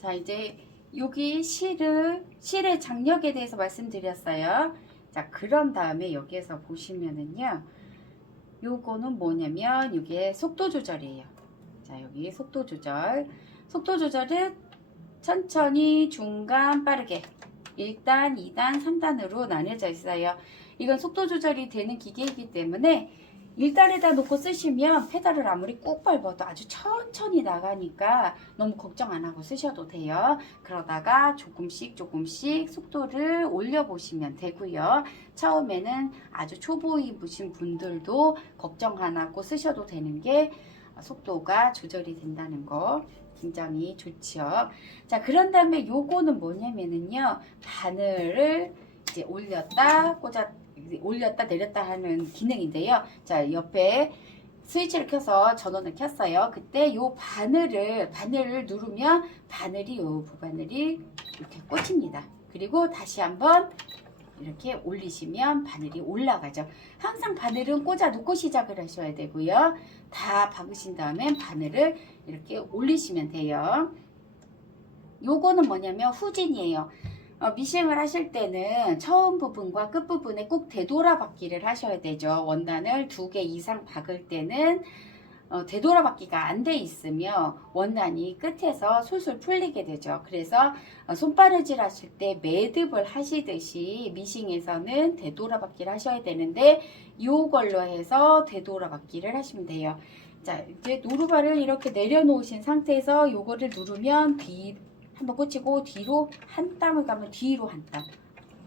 자, 이제 여기 실의 장력에 대해서 말씀드렸어요. 자, 그런 다음에 여기에서 보시면은요, 요거는 뭐냐면 이게 속도 조절이에요. 자, 여기 속도 조절. 속도 조절은 천천히, 중간, 빠르게 1단, 2단, 3단으로 나뉘어져 있어요. 이건 속도 조절이 되는 기계이기 때문에 1단에다 놓고 쓰시면 페달을 아무리 꾹 밟아도 아주 천천히 나가니까 너무 걱정 안 하고 쓰셔도 돼요. 그러다가 조금씩 속도를 올려 보시면 되고요. 처음에는 아주 초보이신 분들도 걱정 안 하고 쓰셔도 되는 게 속도가 조절이 된다는 거 굉장히 좋죠. 자, 그런 다음에 요거는 뭐냐면은요, 바늘을 이제 올렸다 내렸다 하는 기능인데요. 자, 옆에 스위치를 켜서 전원을 켰어요. 그때 요 바늘을 누르면 바늘이 이렇게 꽂힙니다. 그리고 다시 한번 이렇게 올리시면 바늘이 올라가죠. 항상 바늘은 꽂아 놓고 시작을 하셔야 되고요. 다 박으신 다음에 바늘을 이렇게 올리시면 돼요. 요거는 뭐냐면 후진이에요. 미싱을 하실 때는 처음 부분과 끝 부분에 꼭 되돌아박기를 하셔야 되죠. 원단을 2개 이상 박을 때는 되돌아박기가 안 돼 있으면 원단이 끝에서 술술 풀리게 되죠. 그래서 손바느질 하실 때 매듭을 하시듯이 미싱에서는 되돌아박기를 하셔야 되는데 이걸로 해서 되돌아박기를 하시면 돼요. 자, 이제 노루발을 이렇게 내려놓으신 상태에서 요거를 누르면 한번 꽂히고 뒤로 한 땀을 가면 뒤로 한 땀,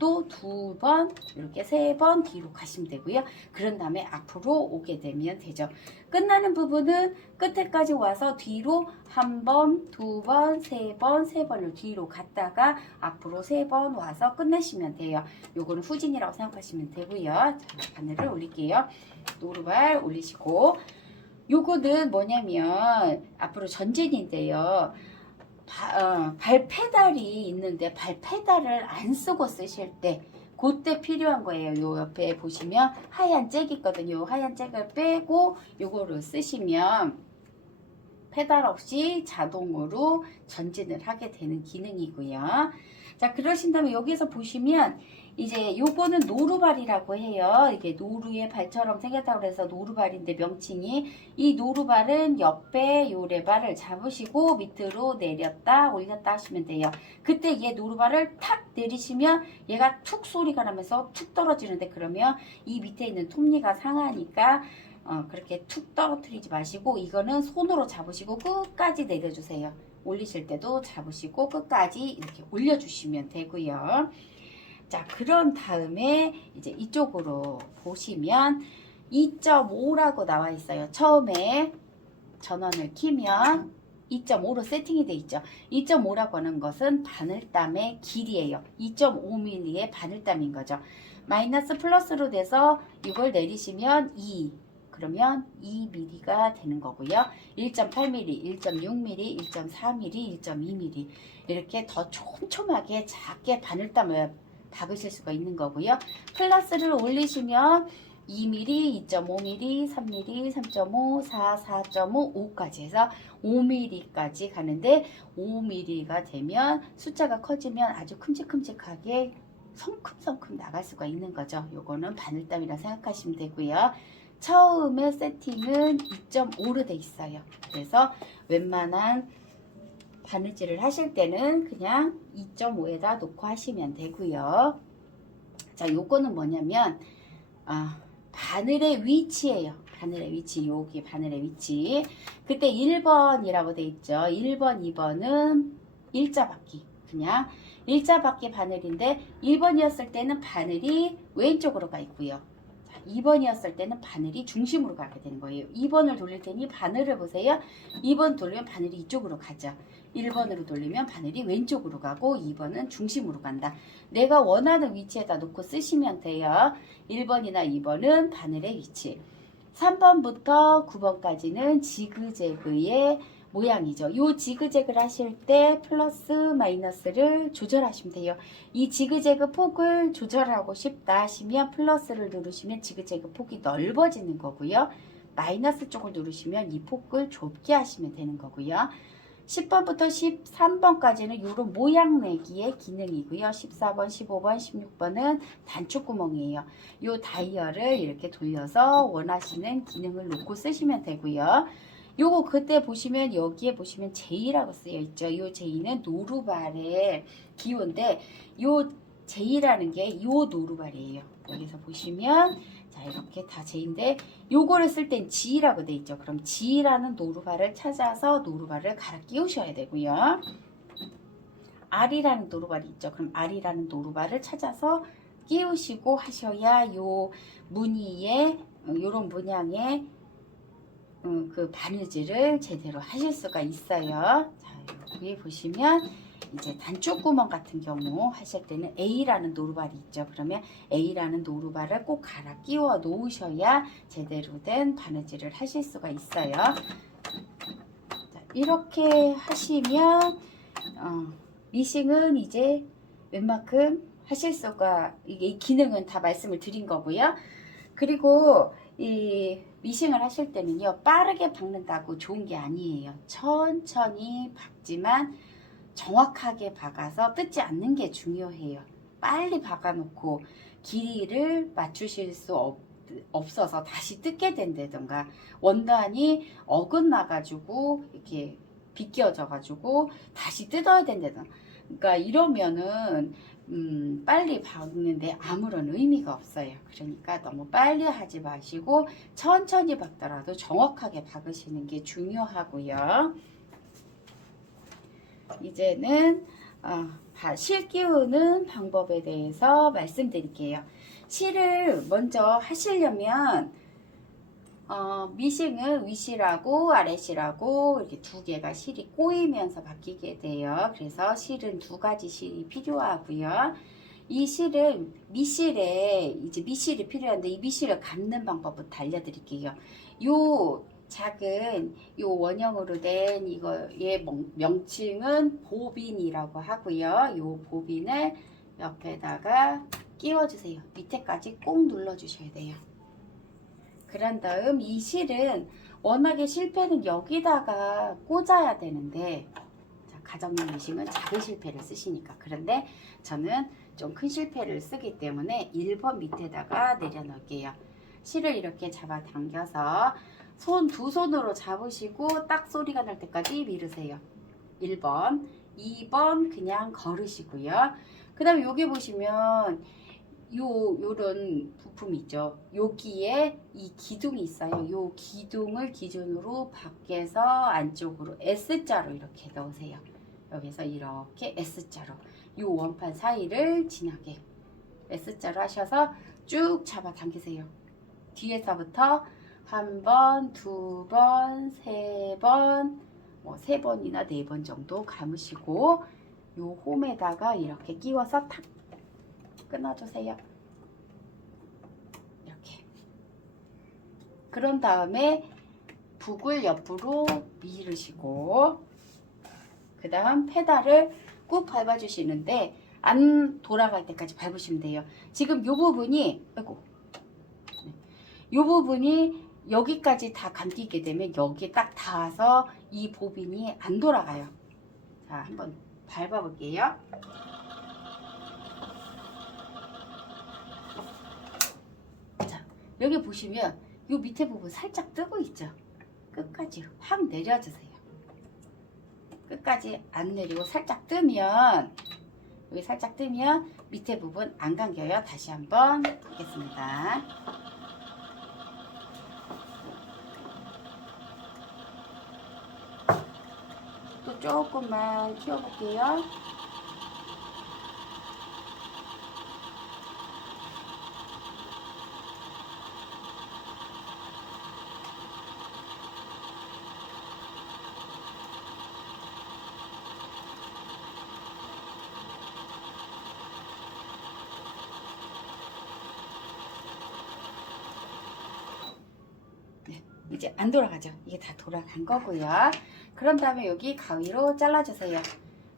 또 2번, 이렇게 3번 뒤로 가시면 되고요. 그런 다음에 앞으로 오게 되면 되죠. 끝나는 부분은 끝에까지 와서 뒤로 1번, 2번, 3번을 뒤로 갔다가 앞으로 3번 와서 끝내시면 돼요. 요거는 후진이라고 생각하시면 되고요. 자, 바늘을 올릴게요. 노루발 올리시고, 요거는 뭐냐면 앞으로 전진인데요. 발 페달이 있는데 발 페달을 안 쓰고 쓰실 때 그때 필요한 거예요. 요 옆에 보시면 하얀 잭 있거든요. 하얀 잭을 빼고 요거를 쓰시면 페달 없이 자동으로 전진을 하게 되는 기능이고요. 자, 그러신다면 여기서 보시면 이제 요거는 노루발이라고 해요. 이게 노루의 발처럼 생겼다고 해서 노루발인데 명칭이, 이 노루발은 옆에 요 레바를 잡으시고 밑으로 내렸다 올렸다 하시면 돼요. 그때 얘 노루발을 탁 내리시면 얘가 툭 소리가 나면서 툭 떨어지는데, 그러면 이 밑에 있는 톱니가 상하니까 그렇게 툭 떨어뜨리지 마시고 이거는 손으로 잡으시고 끝까지 내려주세요. 올리실 때도 잡으시고 끝까지 이렇게 올려주시면 되고요. 자, 그런 다음에 이제 이쪽으로 보시면 2.5라고 나와 있어요. 처음에 전원을 키면 2.5로 세팅이 돼 있죠. 2.5라고 하는 것은 바늘땀의 길이에요. 2.5mm의 바늘땀인 거죠. 마이너스 플러스로 돼서 이걸 내리시면 2, 그러면 2mm가 되는 거고요. 1.8mm, 1.6mm, 1.4mm, 1.2mm 이렇게 더 촘촘하게 작게 바늘땀을 박으실 수가 있는 거고요. 플러스를 올리시면 2mm, 2.5mm, 3mm, 3.5, 4, 4.5, 5까지 해서 5mm까지 가는데, 5mm가 되면 숫자가 커지면 아주 큼직큼직하게 성큼성큼 나갈 수가 있는 거죠. 요거는 바늘땀이라 생각하시면 되고요. 처음에 세팅은 2.5로 돼 있어요. 그래서 웬만한 바느질을 하실 때는 그냥 2.5에다 놓고 하시면 되고요. 자, 요거는 뭐냐면 바늘의 위치예요. 바늘의 위치, 여기 바늘의 위치. 그때 1번이라고 돼 있죠. 1번, 2번은 일자바퀴, 그냥 일자바퀴 바늘인데 1번이었을 때는 바늘이 왼쪽으로 가 있고요. 2번이었을 때는 바늘이 중심으로 가게 되는 거예요. 2번을 돌릴 테니 바늘을 보세요. 2번 돌리면 바늘이 이쪽으로 가죠. 1번으로 돌리면 바늘이 왼쪽으로 가고 2번은 중심으로 간다. 내가 원하는 위치에다 놓고 쓰시면 돼요. 1번이나 2번은 바늘의 위치. 3번부터 9번까지는 지그재그의 모양이죠. 요 지그재그를 하실 때 플러스 마이너스를 조절하시면 돼요. 이 지그재그 폭을 조절하고 싶다 하시면 플러스를 누르시면 지그재그 폭이 넓어지는 거고요. 마이너스 쪽을 누르시면 이 폭을 좁게 하시면 되는 거고요. 10번부터 13번까지는 이런 모양 내기의 기능이고요. 14번, 15번, 16번은 단축구멍이에요. 이 다이얼을 이렇게 돌려서 원하시는 기능을 놓고 쓰시면 되고요. 요거 그때 보시면 여기에 보시면 J라고 쓰여 있죠. 요 J는 노루발의 기호인데 요 J라는 게 요 노루발이에요. 여기서 보시면 자 이렇게 다 J인데 요거를 쓸 땐 G라고 돼 있죠. 그럼 G라는 노루발을 찾아서 노루발을 갈아 끼우셔야 되고요. R이라는 노루발이 있죠. 그럼 R이라는 노루발을 찾아서 끼우시고 하셔야 요 무늬에 요런 문양의 그 바느질을 제대로 하실 수가 있어요. 자, 여기 보시면 이제 단축구멍 같은 경우 하실 때는 A라는 노루발이 있죠. 그러면 A라는 노루발을 꼭 갈아 끼워 놓으셔야 제대로 된 바느질을 하실 수가 있어요. 자, 이렇게 하시면 미싱은 이제 웬만큼 하실 수가 이 기능은 다 말씀을 드린 거고요. 그리고 이 미싱을 하실 때는요 빠르게 박는다고 좋은 게 아니에요. 천천히 박지만 정확하게 박아서 뜯지 않는 게 중요해요. 빨리 박아놓고 길이를 맞추실 수 없어서 다시 뜯게 된다던가 원단이 어긋나가지고 이렇게 비껴져가지고 다시 뜯어야 된다던가 그러니까 이러면은 빨리 박는데 아무런 의미가 없어요. 그러니까 너무 빨리 하지 마시고 천천히 박더라도 정확하게 박으시는 게 중요하고요. 이제는 실 끼우는 방법에 대해서 말씀드릴게요. 실을 먼저 하시려면 미싱은 윗실하고 아랫실하고 이렇게 두 개가 실이 꼬이면서 바뀌게 돼요. 그래서 실은 두 가지 실이 필요하고요. 이 실은 밑실이 필요한데 이 밑실을 감는 방법부터 알려드릴게요. 요 작은 요 원형으로 된 이거의 명칭은 보빈이라고 하고요. 요 보빈을 옆에다가 끼워주세요. 밑에까지 꼭 눌러주셔야 돼요. 그런 다음 이 실은 워낙에 실패는 여기다가 꽂아야 되는데 가정용 미싱은 작은 실패를 쓰시니까 그런데 저는 좀 큰 실패를 쓰기 때문에 1번 밑에다가 내려놓을게요. 실을 이렇게 잡아 당겨서 두 손으로 잡으시고 딱 소리가 날 때까지 밀으세요. 1번 2번 그냥 걸으시고요. 그 다음에 여기 보시면 요런 부품 있죠. 여기에 이 기둥이 있어요. 요 기둥을 기준으로 밖에서 안쪽으로 S자로 이렇게 넣으세요. 여기서 이렇게 S자로 요 원판 사이를 지나게 S자로 하셔서 쭉 잡아 당기세요. 뒤에서부터 한 번, 두 번, 세 번, 세 번이나 네 번 정도 감으시고 요 홈에다가 이렇게 끼워서 탁 끊어주세요. 이렇게. 그런 다음에 북을 옆으로 밀으시고 그 다음 페달을 꾹 밟아주시는데 안 돌아갈 때까지 밟으시면 돼요. 지금 요 부분이 요 부분이 여기까지 다 감기게 되면 여기에 딱 닿아서 이 보빈이 안 돌아가요. 자, 한번 밟아 볼게요. 자, 여기 보시면 요 밑에 부분 살짝 뜨고 있죠. 끝까지 확 내려주세요. 끝까지 안 내리고 살짝 뜨면 여기 살짝 뜨면 밑에 부분 안 감겨요. 다시 한번 하겠습니다. 또 조금만 키워볼게요. 이제 안 돌아가죠. 이게 다 돌아간 거고요. 그런 다음에 여기 가위로 잘라주세요.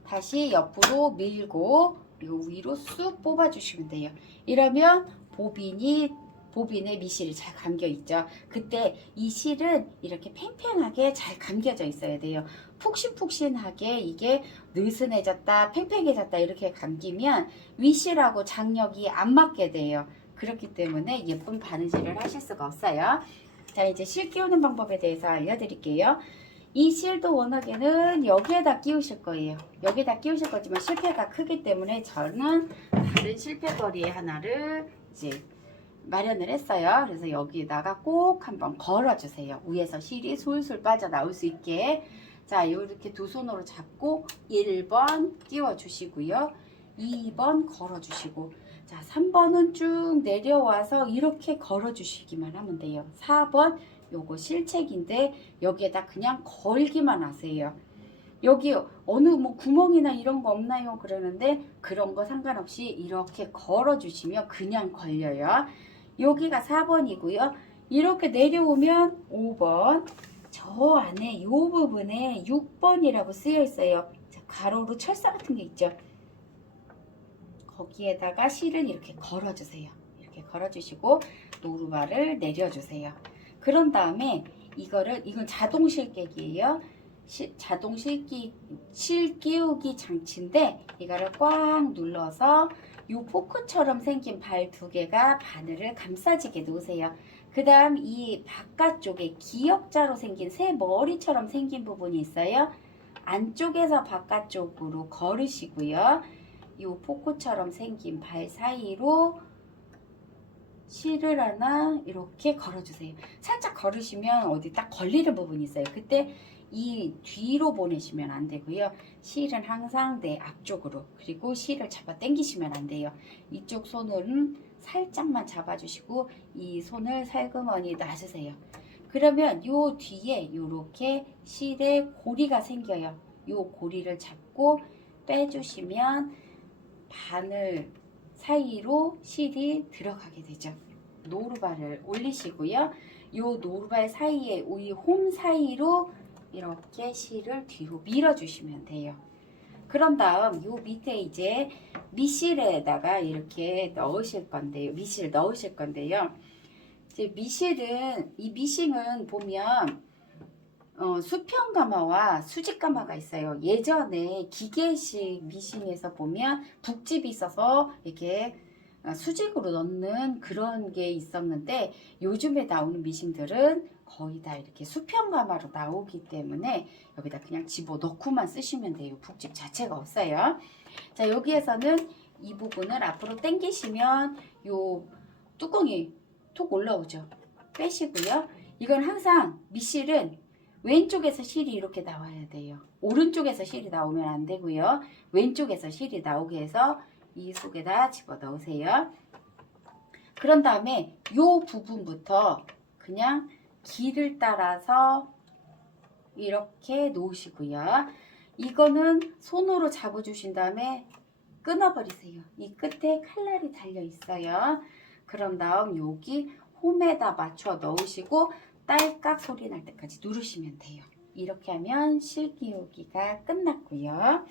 다시 옆으로 밀고 요 위로 쑥 뽑아주시면 돼요. 이러면 보빈이 보빈에 미실이 잘 감겨 있죠. 그때 이 실은 이렇게 팽팽하게 잘 감겨져 있어야 돼요. 푹신푹신하게 이게 느슨해졌다, 팽팽해졌다 이렇게 감기면 위실하고 장력이 안 맞게 돼요. 그렇기 때문에 예쁜 바느질을 하실 수가 없어요. 자, 이제 실 끼우는 방법에 대해서 알려드릴게요. 이 실도 워낙에는 여기에다 끼우실 거예요. 여기에다 끼우실 거지만 실패가 크기 때문에 저는 다른 실패거리 하나를 이제 마련을 했어요. 그래서 여기에다가 꼭 한번 걸어주세요. 위에서 실이 술술 빠져나올 수 있게. 자, 이렇게 두 손으로 잡고 1번 끼워주시고요. 2번 걸어주시고, 자, 3번은 쭉 내려와서 이렇게 걸어주시기만 하면 돼요. 4번 요거 실책인데 여기에다 그냥 걸기만 하세요. 여기 어느 뭐 구멍이나 이런 거 없나요? 그러는데 그런 거 상관없이 이렇게 걸어주시면 그냥 걸려요. 여기가 4번이고요. 이렇게 내려오면 5번, 저 안에 이 부분에 6번이라고 쓰여 있어요. 자, 가로로 철사 같은 게 있죠. 거기에다가 실을 이렇게 걸어주세요. 이렇게 걸어주시고 노루발을 내려주세요. 그런 다음에 이건 자동 실깨기예요. 자동 실 끼우기 장치인데 이거를 꽉 눌러서 이 포크처럼 생긴 발 두 개가 바늘을 감싸지게 놓으세요. 그 다음 이 바깥쪽에 기역자로 생긴 새 머리처럼 생긴 부분이 있어요. 안쪽에서 바깥쪽으로 걸으시고요. 이 포크처럼 생긴 발 사이로 실을 하나 이렇게 걸어주세요. 살짝 걸으시면 어디 딱 걸리는 부분이 있어요. 그때 이 뒤로 보내시면 안 되고요. 실은 항상 내 앞쪽으로, 그리고 실을 잡아 당기시면 안 돼요. 이쪽 손은 살짝만 잡아주시고 이 손을 살그머니 놔주세요. 그러면 요 뒤에 이렇게 실에 고리가 생겨요. 요 고리를 잡고 빼주시면 바늘 사이로 실이 들어가게 되죠. 노루발을 올리시고요. 요 노루발 사이에 이 홈 사이로 이렇게 실을 뒤로 밀어주시면 돼요. 그런 다음 요 밑에 이제 미실에다가 이렇게 넣으실 건데요. 미실 넣으실 건데요. 이제 미실은, 이 미싱은 보면 수평 가마와 수직 가마가 있어요. 예전에 기계식 미싱에서 보면 북집이 있어서 이렇게 수직으로 넣는 그런 게 있었는데 요즘에 나오는 미싱들은 거의 다 이렇게 수평 가마로 나오기 때문에 여기다 그냥 집어넣고만 쓰시면 돼요. 북집 자체가 없어요. 자, 여기에서는 이 부분을 앞으로 당기시면 요 뚜껑이 톡 올라오죠. 빼시고요. 이건 항상 미실은 왼쪽에서 실이 이렇게 나와야 돼요. 오른쪽에서 실이 나오면 안 되고요. 왼쪽에서 실이 나오게 해서 이 속에다 집어 넣으세요. 그런 다음에 요 부분부터 그냥 길을 따라서 이렇게 놓으시고요. 이거는 손으로 잡아주신 다음에 끊어버리세요. 이 끝에 칼날이 달려 있어요. 그런 다음 여기 홈에다 맞춰 넣으시고 딸깍 소리 날 때까지 누르시면 돼요. 이렇게 하면 실 끼우기가 끝났고요.